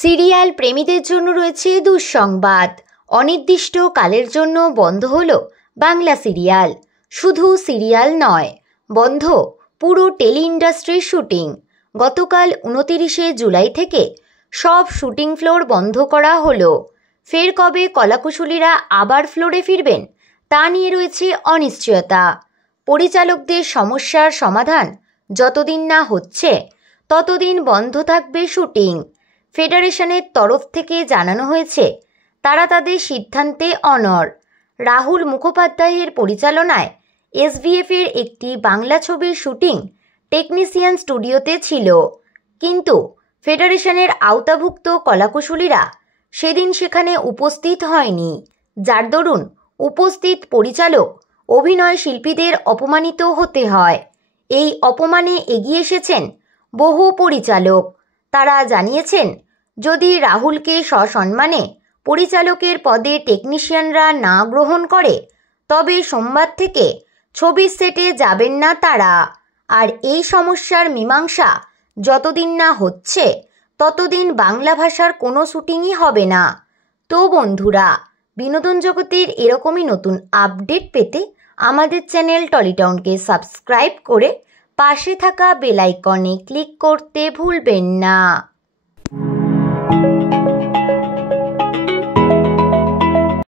Serial প্রেমীদের জন্য রয়েছে দুঃসংবাদ। অনির্দিষ্ট কালের জন্য বন্ধ হলো বাংলা সিরিয়াল। শুধু সিরিয়াল নয়, বন্ধ পুরো টেলি ইন্ডাস্ট্রির শুটিং। গতকাল 29শে জুলাই থেকে সব শুটিং ফ্লোর বন্ধ করা হলো। ফের কবে কলাকুশলীরা আবার ফ্লোরে ফিরবেন তা নিয়ে রয়েছে অনিশ্চয়তা। পরিচালকদের সমস্যার সমাধান যতদিন না হচ্ছে ততদিন বন্ধ থাকবে শুটিং। ফেডারেশনের তরফ থেকে জানানো হয়েছে তারা তাদের সিদ্ধান্তে অনড়। রাহুল মুখোপাধ্যায়ের পরিচালনায় এসভিএফের একটি বাংলা ছবির শুটিং টেকনিশিয়ান স্টুডিওতে ছিল, কিন্তু ফেডারেশনের আওতাভুক্ত কলাকুশলীরা সেদিন সেখানে উপস্থিত হয়নি, যার দরুন উপস্থিত পরিচালক অভিনয় শিল্পীদের অপমানিত হতে হয়। এই অপমানে এগিয়ে এসেছেন বহু পরিচালক। তারা জানিয়েছেন, যদি রাহুলকে সসম্মানে পরিচালকের পদে টেকনিশিয়ানরা না গ্রহণ করে তবে সোমবার থেকে ছবির সেটে যাবেন না তারা। আর এই সমস্যার মীমাংসা যতদিন না হচ্ছে ততদিন বাংলা ভাষার কোনো শুটিংই হবে না। তো বন্ধুরা, বিনোদন জগতের এরকমই নতুন আপডেট পেতে আমাদের চ্যানেল টলিটাউনকে সাবস্ক্রাইব করে পাশে থাকা বেল আইকনে ক্লিক করতে ভুলবেন না।